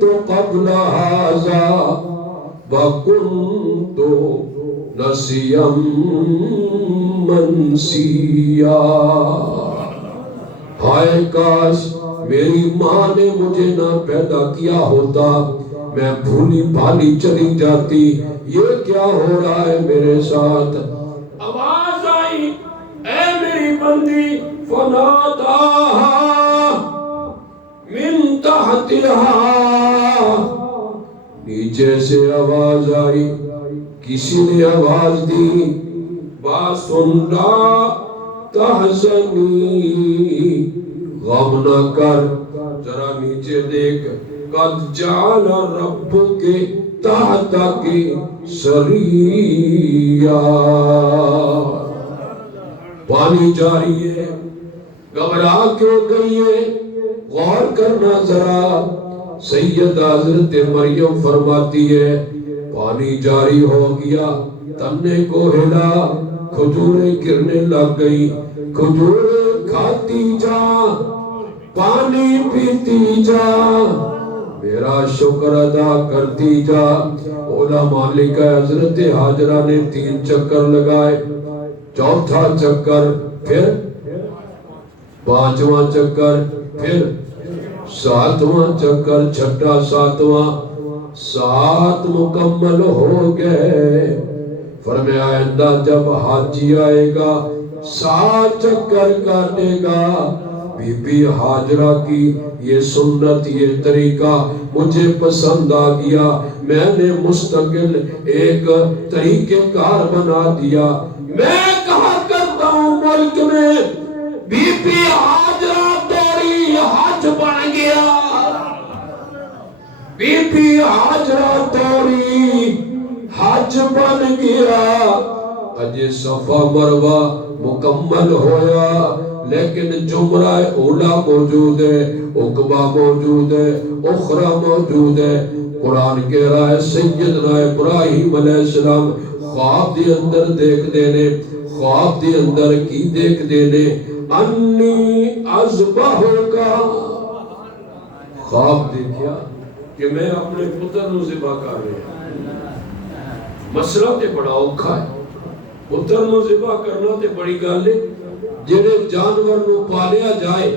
تو قبل هذا وكنت نسيا منسيا. ہائے کاش میری ماں نے مجھے نہ پیدا کیا ہوتا، میں بھولی بھالی چلی جاتی. یہ کیا ہو رہا ہے میرے ساتھ؟ آواز آئی، اے میری بندی، فناداہا من تحتہا، نیچے سے آواز آئی، کسی نے آواز دی، بات سن لا تحزنی، غم نہ کر، ذرا نیچے دیکھ، قد جعل ربک تحتک سریا. پانی جاری ہے، گھبرا کیوں گئی ہے؟ غور کرنا ذرا. سیدہ حضرت مریم فرماتی ہے پانی جاری ہو گیا، تنے کو ہلا، کھجوریں گرنے لگ گئی. کھجوریں کھاتی جا، پانی پیتی جا، میرا شکر ادا کرتی جا. علماء لکھا ہے حضرت حاجرہ نے 3 چکر لگائے، چوتھا چکر، پھر 5واں چکر، پھر 7واں چکر، چھٹا 7واں، 7 مکمل ہو گئے. فرمایا آئندہ جب حاجی آئے گا 7 چکر کاٹے گا. بی بی حاجرہ کی یہ سنت، یہ طریقہ مجھے پسند آ گیا، میں نے مستقل ایک طریقہ کار بنا دیا. میں کہا کرتا ہوں ملک میں بی بی حاجرہ توری حج بن گیا، بی بی حاجرہ توری حج بن گیا. اجے صفا مروہ مکمل ہویا، لیکن جمرہ اولا موجود ہے، عقبہ موجود ہے، اخرى موجود ہے. قرآن کہہ رہا ہے سیدنا ابراہیم علیہ السلام خواب دی اندر دیکھ دینے، خواب دی اندر کی دیکھ دینے، انی اذبحو کا، خواب دیکھیا کہ میں اپنے پتر نو ذبح کر رہے ہیں. مسئلہ تے بڑا اوکھا ہے، پتر نو ذبح کرنا تے بڑی گل ہے. جنہیں جانور نو پالیا جائے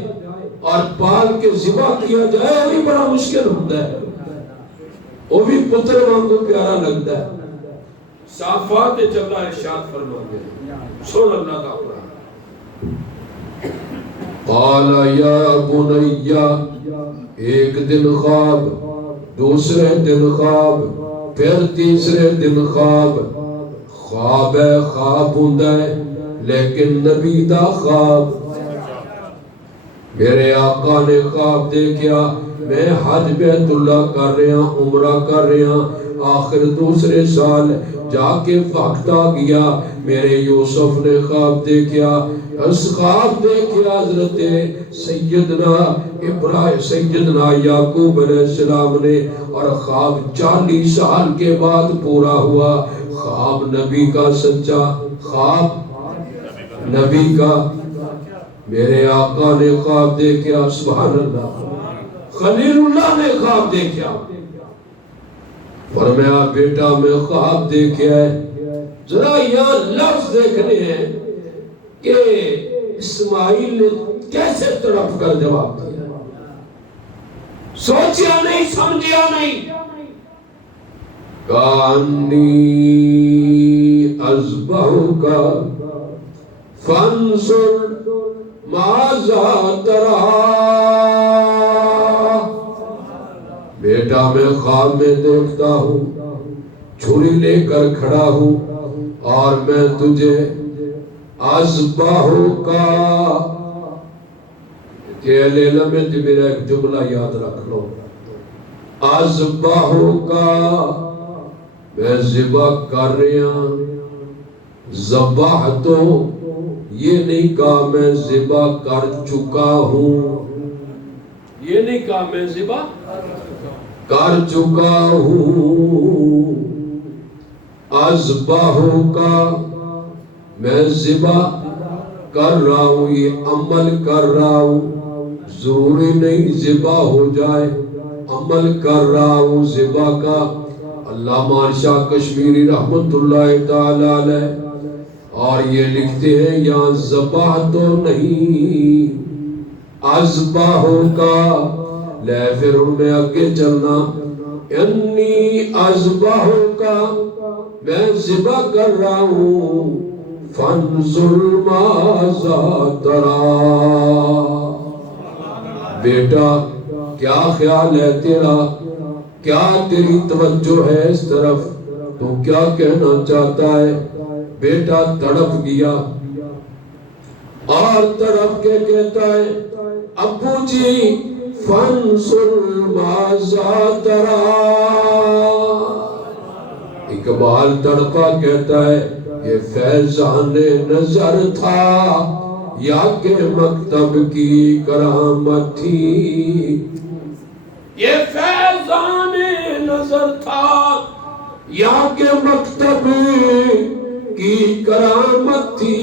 اور پال کے ذبح کیا جائے وہ بھی بڑا مشکل ہوتا ہے، وہ بھی پتر وانگو پیارا لگتا ہے. صافات چلا ارشاد فرماتے ہیں، سن اللہ کا قرآن. قال یا بنیا، ایک دن خواب، دوسرے دن خواب، پھر تیسرے دن خواب. خواب ہے، خواب ہوتا ہے، لیکن نبی دا خواب. میرے آقا نے خواب دیکھا میں حج بیت اللہ کر رہا، عمرہ کر رہا. آخر دوسرے سال جا کے وقت آ گیا، میرے یوسف نے خواب دیکھا. اس خواب دیکھا حضرت سیدنا ابراہیم، سیدنا یعقوب علیہ السلام نے، اور خواب 40 سال کے بعد پورا ہوا. خواب نبی کا سچا، خواب نبی کا. میرے آقا نے خواب دیکھا، سبحان اللہ. خلیل اللہ نے خواب دیکھا، فرمایا بیٹا میں خواب دیکھا ہے. ذرا یہاں لفظ دیکھنے ہیں کہ اسماعیل نے کیسے تڑپ کر جواب دیا. سوچیا نہیں، سمجھیا نہیں. کانی اذبحک فانظر ماذا ترى، بیٹا میں خواب میں دیکھتا ہوں چھری لے کر کھڑا ہوں اور میں تجھے اذبحک، کہ لیلہ میں میرا ایک جملہ یاد رکھ لو، اذبحک، میں ذبح کر رہا. ذبح تو یہ نہیں کہا میں ذبح کر چکا ہوں، یہ نہیں کہا میں ذبح کر چکا ہوں. اذبحک، میں ذبح کر رہا ہوں، یہ عمل کر رہا ہوں. ضروری نہیں ذبح ہو جائے، عمل کر رہا ہوں ذبح کا۔ علامہ شاہ کشمیری رحمت اللہ تعالی علیہ اور یہ لکھتے ہیں یہاں ذبح تو نہیں اذبح کا، لے پھر ان میں آگے چلنا، انی اذبح کا، میں ذبح کر رہا ہوں، فانظر ماذا تری، بیٹا کیا خیال ہے تیرا، کیا تیری توجہ ہے اس طرف، تو کیا کہنا چاہتا ہے؟ بیٹا تڑپ گیا اور تڑپ کے کہتا ہے ابو جی فانظر ماذا تری۔ اقبال تڑپا کہتا ہے یہ فیضان نظر تھا یا کہ مکتب کی کرامت تھی، یہ فیضان نظر تھا یا کہ مکتب کی کرامت تھی،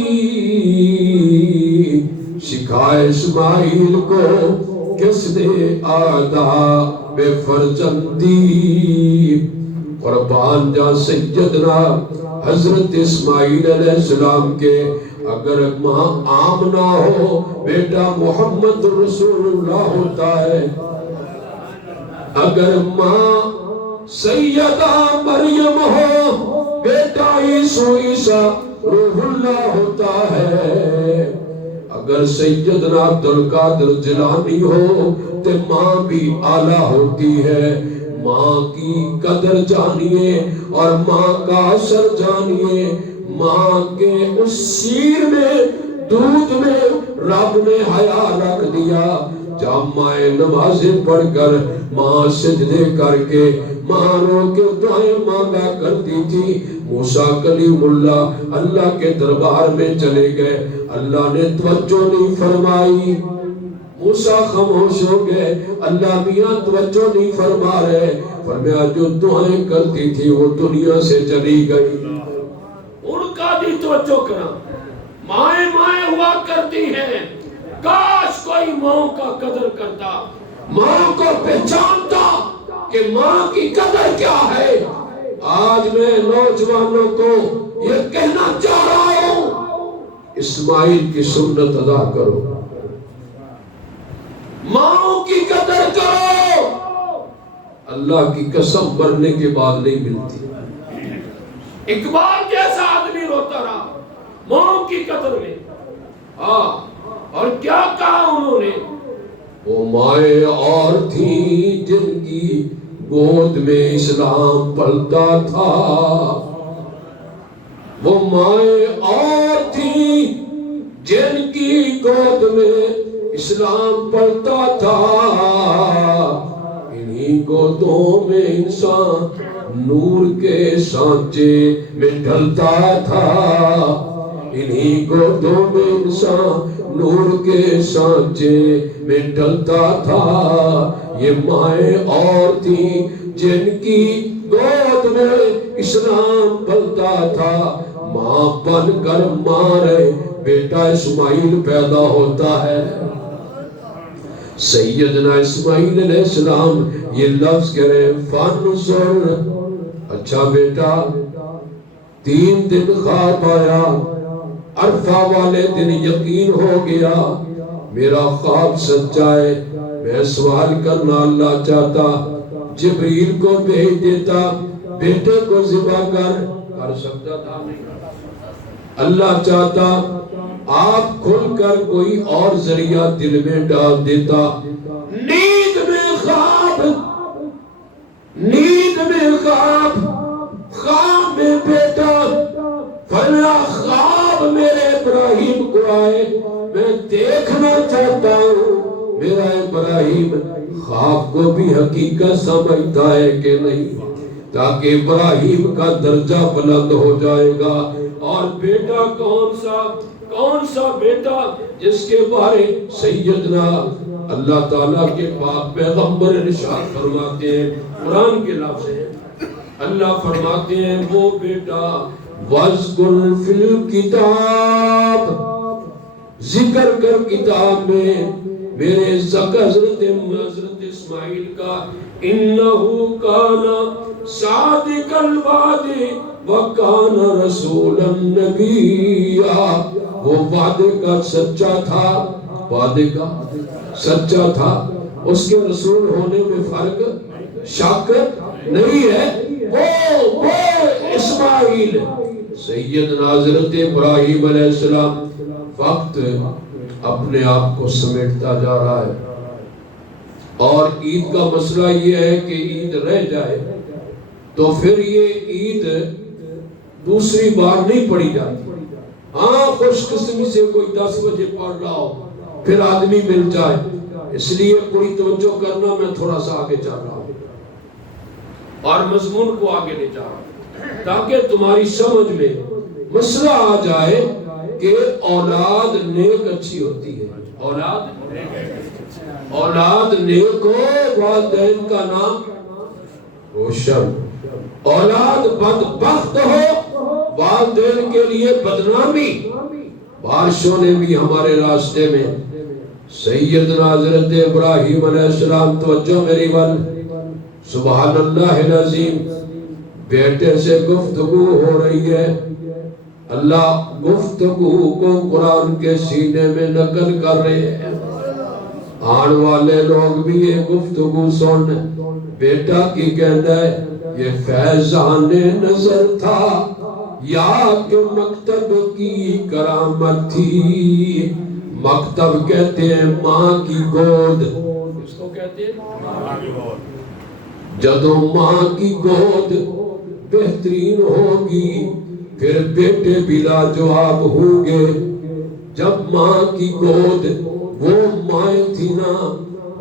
سکھائے اسماعیل کو کس نے آداب فرزندی، قربان جا سیدنا حضرت اسماعیل علیہ السلام کے، اگر ماں آمنہ ہو بیٹا محمد رسول اللہ ہوتا ہے، اگر ماں سیدہ مریم ہو بیٹا عیسیٰ روح اللہ ہوتا ہے، اگر سیدنا عبدالقادر جیلانی ہو تو ماں بھی اعلیٰ ہوتی ہے۔ ماں کی قدر جانیے اور ماں کا اثر جانیے، ماں کے اس شیر میں دودھ میں رب نے حیا رکھ دیا، جامع نمازیں پڑھ کر ماں سجدے کر کے ماں رو کے دعائیں مانگا کرتی تھی۔ موسیٰ کلیم اللہ اللہ کے دربار میں چلے گئے، اللہ نے توجہ نہیں فرمائی، موسیٰ خاموش ہو گئے، اللہ میاں توجہ نہیں فرما رہے، فرمایا جو دعائیں کرتی تھی وہ دنیا سے چلی گئی، ان کا بھی توجہ کرا، مائیں مائیں ہوا کرتی ہیں، کاش کوئی ماں کا قدر کرتا، ماں کو پہچانتا کہ ماں کی قدر کیا ہے۔ آج میں نوجوانوں کو یہ کہنا چاہ رہا ہوں، اسماعیل کی سنت ادا کرو، ماں کی قدر کرو، اللہ کی قسم مرنے کے بعد نہیں ملتی۔ اقبال جیسا آدمی روتا رہا ماں کی قدر میں، اور کیا کہا انہوں نے، وہ مائیں اور تھی جن کی گود میں اسلام پلتا تھا، وہ مائیں اور تھی جن کی گود میں اسلام پلتا تھا، انہی گودوں میں انسان نور کے سانچے میں ڈھلتا تھا، انہی گودوں میں انسان نور کے سانچے میں ڈھلتا تھا، یہ مائیں اور تھی جن کی گود میں اسلام پلتا تھا، ماں بن کر مارے بیٹا اسماعیل پیدا ہوتا ہے۔ سیدنا اسماعیل علیہ السلام یہ لفظ کہہ رہے فانظر، اچھا بیٹا 3 دن خواب آیا، عرفہ والے دن یقین ہو گیا میرا خواب سچا ہے، میں سوال کرنا اللہ چاہتا جبریل کو بھیج دیتا بیٹے کو ذبح کر سکتا تھا نہیں، اللہ چاہتا آپ کھل کر کوئی اور ذریعہ دل میں ڈال دیتا، نیند میں خواب خواب میں بیٹا فرمایا خواب میرے ابراہیم کو آئے، میں دیکھنا چاہتا ہوں میرا ابراہیم خواب کو بھی حقیقت سمجھتا ہے کہ نہیں، تاکہ ابراہیم کا درجہ بلند ہو جائے گا۔ اور بیٹا کون سا بیٹا جس کے بارے سیدنا اللہ تعالیٰ کے پاک پیغمبر ارشاد فرماتے ہیں، قرآن کے لفظ ہیں، اللہ فرماتے ہیں وہ بیٹا وَاذْكُرْ فِي الْكِتَابِ، ذکر کر کتاب میں میرے حضرت اسماعیل کا انہو کان صادق الوعد وکان رسولا نبیا، وہ وعدے کا سچا تھا، وعدے کا سچا تھا، اس کے رسول ہونے میں فرق شک نہیں ہے۔ وہ اسماعیل سیدنا حضرت ابراہیم علیہ السلام وقت اپنے آپ کو سمیٹتا جا رہا ہے، اور عید کا مسئلہ یہ ہے کہ عید رہ جائے تو پھر یہ عید دوسری بار نہیں پڑھی جاتی۔ ہاں خوش قسمی سے کوئی 10 بجے پڑھ رہا ہو پھر آدمی مل جائے، اس لیے کوئی توجہ کرنا، میں تھوڑا سا آگے چل رہا ہوں اور مضمون کو آگے لے جا رہا ہوں تاکہ تمہاری سمجھ میں مسئلہ آ جائے کہ اولاد نیک اچھی ہوتی ہے، اولاد نیک ہو والدین کا نام روشن، اولاد بدبخت ہو والدین کے لیے بدنامی۔ بارشوں نے بھی ہمارے راستے میں سیدنا حضرت ابراہیم علیہ السلام، توجہ میری بل، سبحان اللہ العظیم، بیٹے سے گفتگو ہو رہی ہے، اللہ گفتگو کو قرآن کے سینے میں نقل کر رہے ہیں، آن والے لوگ بھی یہ گفتگو سن، بیٹا کی کہتا ہے یہ فیضان نظر تھا یا کہ مکتب کی کرامت تھی۔ مکتب کہتے ہیں ماں کی گود، اس کو کہتے ہیں ماں کی گود، جدو ماں کی گود بہترین ہوگی پھر بیٹے بلا جواب ہوں گے۔ جب ماں کی گود وہ مائیں تھی نا،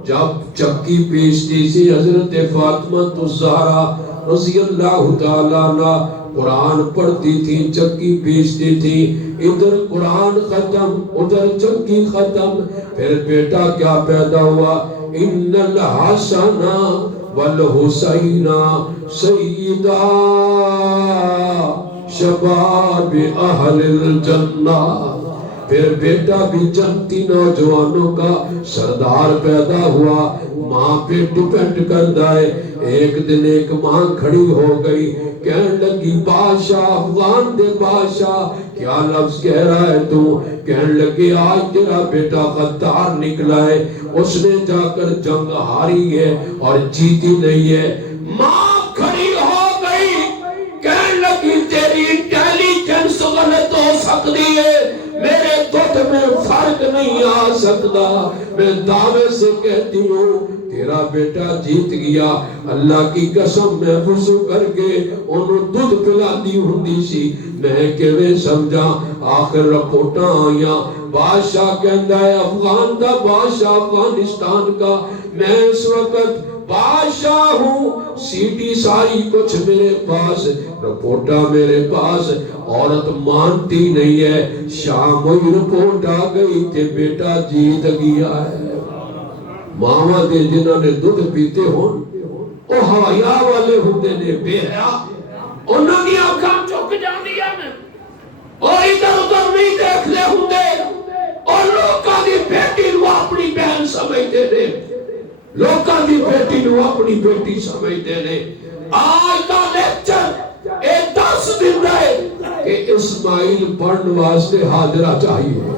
جب چکی پیستی سی حضرت فاطمہ الزہرا رضی اللہ تعالیٰ عنہ قرآن پڑھتی تھی، چکی پیستی تھی، ادھر قرآن ختم ادھر چکی ختم، پھر بیٹا کیا پیدا ہوا، ان الحسن والحسین سیدا شباب اہل الجنہ، پھر بیٹا بھی جنتی نوجوانوں کا سردار پیدا ہوا۔ ماں پہ ڈیپینڈ کرتا ہے۔ ایک دن ایک ماں کھڑی ہو گئی، کہنے لگی بادشاہ، افغان دے بادشاہ، کیا لفظ کہہ رہا ہے تو؟ کہنے لگی آج تیرا بیٹا غدار نکلا ہے، اس نے جا کر جنگ ہاری ہے اور جیتی نہیں ہے۔ ماں کھڑی ہو گئی، کہنے لگی تیری انٹیلیجنس غلط ہو سکتی ہے، میرے دودھ میں فرق نہیں آ سکتا، میں دعوے سے کہتی ہوں تیرا بیٹا جیت گیا۔ اللہ کی قسم میں وضو کر کے انہوں دودھ پلا دی ہندی سی، میں کیویں سمجھا۔ آخر رپورٹاں آئیاں، بادشاہ کہندا ہے افغان دا بادشاہ افغانستان کا، میں اس وقت بادشاہ ہوں، سیٹی ساری کچھ میرے پاس، رپورٹا میرے پاس، عورت مانتی نہیں ہے۔ شام ہوئی رپورٹ آ گئی کہ بیٹا جیت گیا ہے۔ ماما دے جنہوں نے دودھ پیتے ہون او حیا والے ہوندے نے، بے حیا انہوں نے آنکھاں چک جاندی ہیں اور ادھر ادھر نہیں دیکھ لے ہوندے، اور لوکاں دی بیٹی نو اپنی بہن سمجھتے نے، لوکاں دی بیٹی نو اپنی بیٹی سمجھتے نے۔ آج دا لیکچر اے دس دن رہے کہ اسماعیل پڑھن واسطے حاضرہ چاہیے۔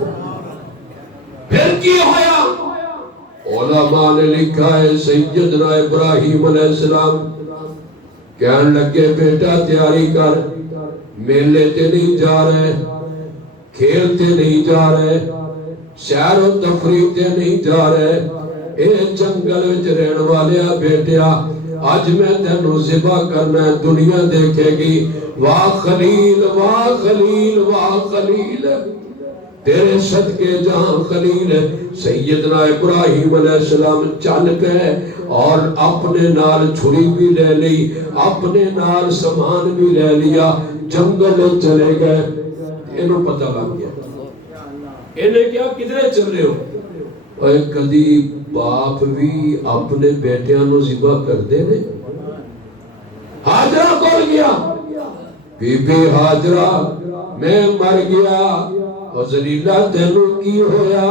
پھر کی ہویا؟ علماء نے لکھا ہے سیدنا ابراہیم علیہ السلام کہنے لگے بیٹا تیاری کر، میلے تے نہیں جا رہے، کھیلتے نہیں جا رہے، سیر و تفریح تے نہیں جا رہے، اے جنگل وچ رہن والیا بیٹیا، آج میں تینوں ذبح کرنا ہے، دنیا دیکھے گی۔ واہ خلیل واہ خلیل واہ خلیل، تیرے صدقے جہاں خلیل ہے۔ سیدنا ابراہیم علیہ السلام چل پہ اور اپنے نال چھری بھی لے لی، اپنے نال سامان بھی لے لیا، جنگل چلے گئے۔ انہوں پتہ لگ گیا، انہیں کیا کدھرے چل رہے ہو؟ اور کدی باپ بھی اپنے بیٹیاں نو ذبح کر دے نے؟ حاجرہ کول گیا، بی بی حاجرہ میں مر گیا، اور زلیلہ تینوں کی ہویا؟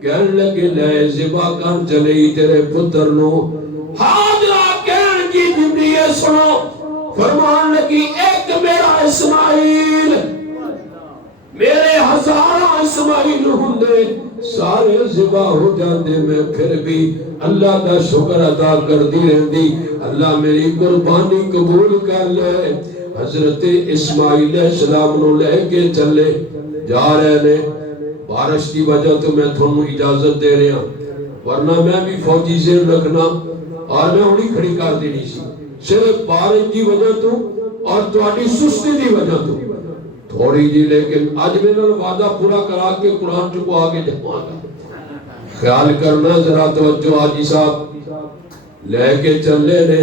کہنے لگے لے ذبح کر چلے تیرے پتر نو۔ حاجرہ فرمان لگی ایک میرا اسماعیل میرے ہزاراں اسماعیل ہوندے سارے ذبح ہو جاندے میں پھر بھی اللہ دا شکر ادا کردی رہندی اللہ میری قربانی قبول کر لے حضرت اسماعیل علیہ السلام نو لے کے چلے جا رہے نے بارش کی وجہ تو میں تھانوں اجازت دے رہا ورنہ میں بھی فوجی زیر رکھنا اور میں انہی کھڑی کر دینی سی صرف بارش کی وجہ تو اور تہاڈی سستی دی وجہ تو تھوڑی جی لیکن آج میں نے وعدہ پورا کرا کے قرآن چکو آگے جمع گا خیال کرنا ذرا توجہ آجی صاحب لے کے چلے نے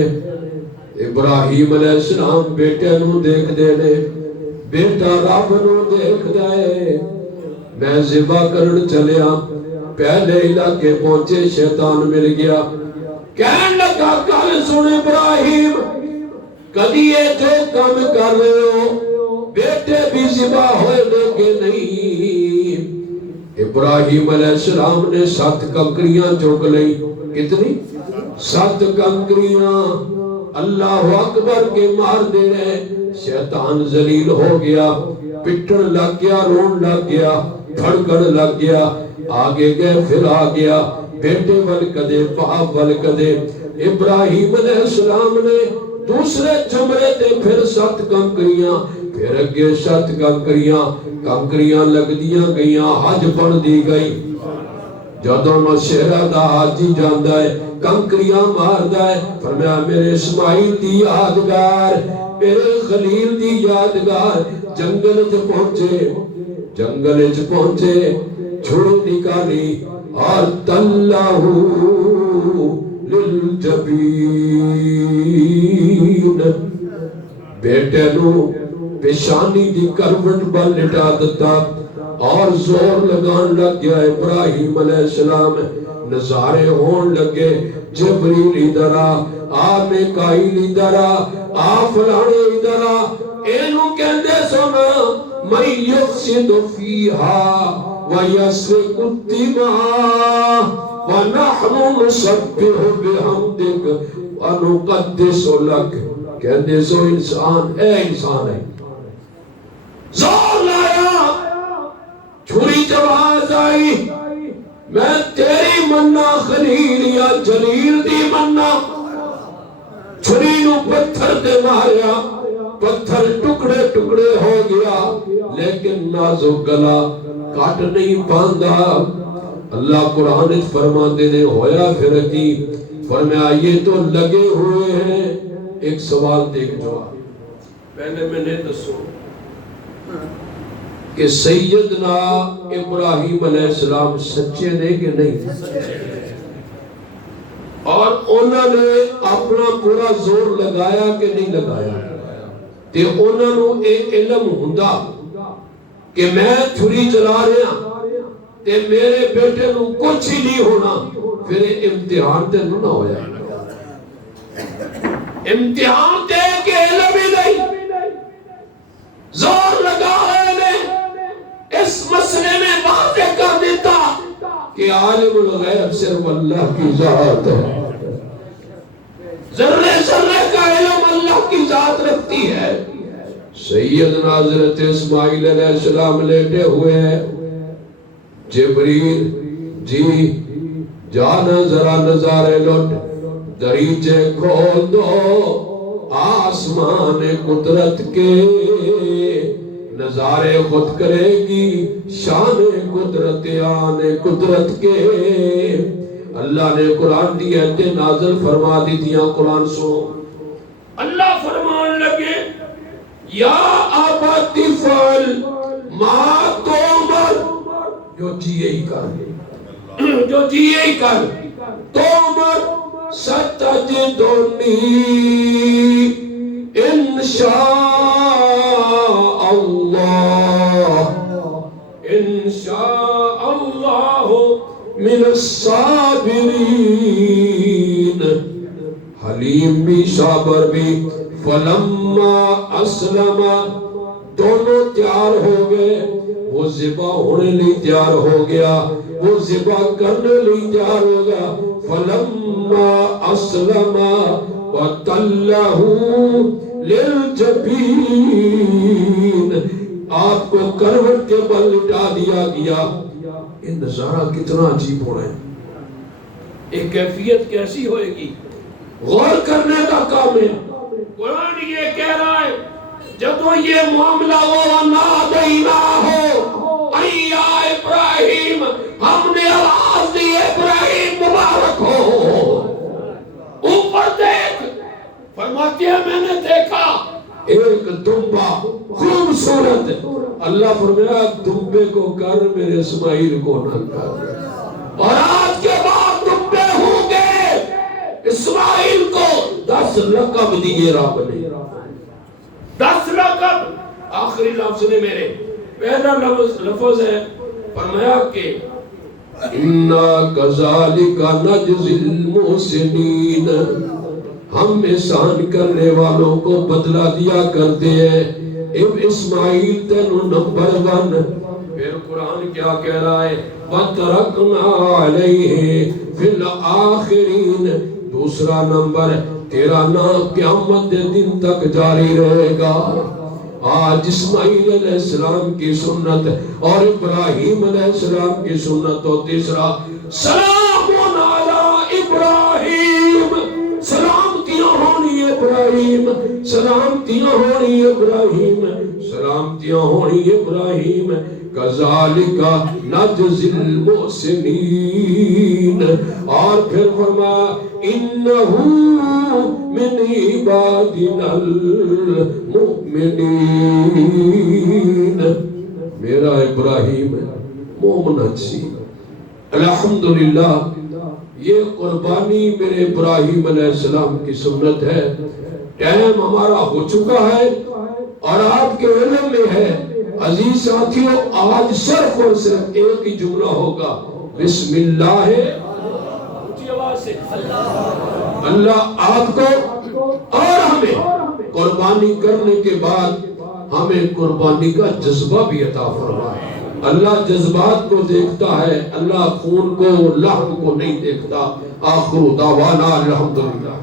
ابراہیم علیہ السلام بیٹے نو دیکھ دے نے بیٹا رب نو دیکھ دے میں ذبح کرن چلیا پہلے علاقے پہنچے شیطان مل گیا کہنے لگا کل سن ابراہیم کدی یہ جو کام کر رہے ہو بیٹے بھی ذبح ہوئے لے نہیں ابراہیم علیہ السلام نے 7 کنکریاں چوک لئی کتنی 7 کنکریاں اللہ اکبر کے مار دے رہے شیطان ذلیل ہو گیا پٹن لگ گیا رون لگ گیا دھڑکن لگ گیا آگے گئے پھر آ گیا بیٹے ول کدے باپ ول کدے ابراہیم علیہ السلام نے دوسرے جمرے تے پھر 7 کنکریاں پھر اگے 7 کنکریاں لگ دیاں گئیاں حج بن دی گئی جدوں نوشہرہ دا حاجی جاندا ہے کنکریاں ماردا ہے فرمایا میرے اسماعیل دی یادگار میرے خلیل دی یادگار جنگل وچ پہنچے چھڑی نکالی اور تلہو للجبین بیٹے نو پیشانی دی کروٹ بل لٹا دیتا اور زور لگان لگ گیا ابراہیم علیہ السلام نظارے ہون لگے جبریل ادھر آ میکائیل ادھر آ فلانے ادھر آ اینو کہندے سونا من یفسد فیہا ویسفک الدماء ونحن نسبح بحمدک ونقدس لک کہندے سو انسان اے انسان ہے زور لایا چھری جب آز آئی میں تیری مننا خلیل یا جلیل دی مننا چھری نو پتھر دے ماریا پتھر ٹکڑے ٹکڑے ہو گیا لیکن نازک گلا کاٹ نہیں پاندا اللہ قرآن فرما دینے ہویا پھر کی فرمایا یہ تو لگے ہوئے ہیں ایک سوال دیکھ جواب پہلے میں نے دسو کہ سیدنا ابراہیم علیہ السلام سچے نے کہ نہیں اور انہوں نے اپنا پورا زور لگایا کہ نہیں لگایا تے انہوں نے ایک علم ہوندا کہ میں چھری چلا رہا تے میرے بیٹے نو کچھ ہی نہیں ہونا پھر امتحان تے نہ ہویا امتحان تے کہ علم ہی نہیں زور لگا رہے نے اس مسئلے میں واضح کر دیتا کہ عالم الغیب صرف اللہ کی ذات ہے ذرے ذرے کا علم اللہ کی ذات رکھتی ہے سیدنا حضرت اسماعیل علیہ السلام لیٹے ہوئے ہیں جبریل جی جانا ذرا نظارے لوٹ دریچے کھول دو آسمان قدرت کے نظارے خود کرے گی شان قدرت آن قدرت کے اللہ نے قرآن دی آیتیں نازل فرما دی دیا قرآن سو اللہ فرمان لگے یا ابت فعل ما تؤمر جو چیئے ہی کر تؤمر ستجدنی انشاء اللہ من الصابرین حلیم بھی صابر بھی فلما اسلم دونوں تیار ہو گئے وہ ذبح ہونے لی تیار ہو گیا وہ ذبح کرنے لی تیار ہو گیا فلما اسلم وتلہ للجبین، آپ کو کروٹ کے بل لٹا دیا گیا۔ یہ نظارہ کتنا عجیب ہو رہا ہے، ایک کیفیت کیسی ہوئے گی، غور کرنے کا کام ہے۔ قرآن یہ کہہ رہا ہے جب یہ معاملہ ہو نادینا ہو ایا ابراہیم، ہم نے آواز دی ابراہیم مبارک ہو۔ اوپر دیکھ، فرماتی ہے میں نے دیکھا ایک دمبا خوبصورت، اللہ فرمایا دمبے کو کر میرے اسماعیل کو نہ کر، اور آج کے بعد دمبے ہوں گے، اسماعیل کو 10 لقب دیے رب نے، 10 لقب۔ آخری لفظ نے میرے پہلا لفظ ہے، فرمایا کہ اِنَّا كَذَلِكَ نَجْزِي الْمُحْسِنِينَ، ہم احسان کرنے والوں کو بدلہ دیا کرتے ہیں۔ اب اسماعیل تینو نمبر 1۔ پھر قرآن کیا کہہ رہا ہے وَتَرَكْنَا عَلَيْهِ فِي الْآخِرِينَ، دوسرا نمبر تیرا نام قیامت دن تک جاری رہے گا۔ آج اسماعیل علیہ السلام کی سنت اور ابراہیم علیہ السلام کی سنت، اور تیسرا سلام علی ابراہیم، سلامتیاں ہونی ابراہیم، سلامتیاں ہونی ابراہیم، سلامتیاں ہونی ابراہیم، کذالک نجزی المحسنین۔ اور پھر فرمایا انہو من عبادنا المؤمنین، میرا ابراہیم مومن اچھی۔ الحمدللہ یہ قربانی میرے ابراہیم علیہ السلام کی سنت ہے۔ ٹائم ہمارا ہو چکا ہے اور آپ کے علم میں ہے عزیز ساتھیوں، آج صرف اور صرف ایک ہی جملہ ہوگا، بسم اللہ، اللہ آپ کو اور ہمیں قربانی کرنے کے بعد ہمیں قربانی کا جذبہ بھی عطا فرمائے۔ اللہ جذبات کو دیکھتا ہے، اللہ خون کو، لحم کو نہیں دیکھتا۔ آخر دعوانا الحمدللہ۔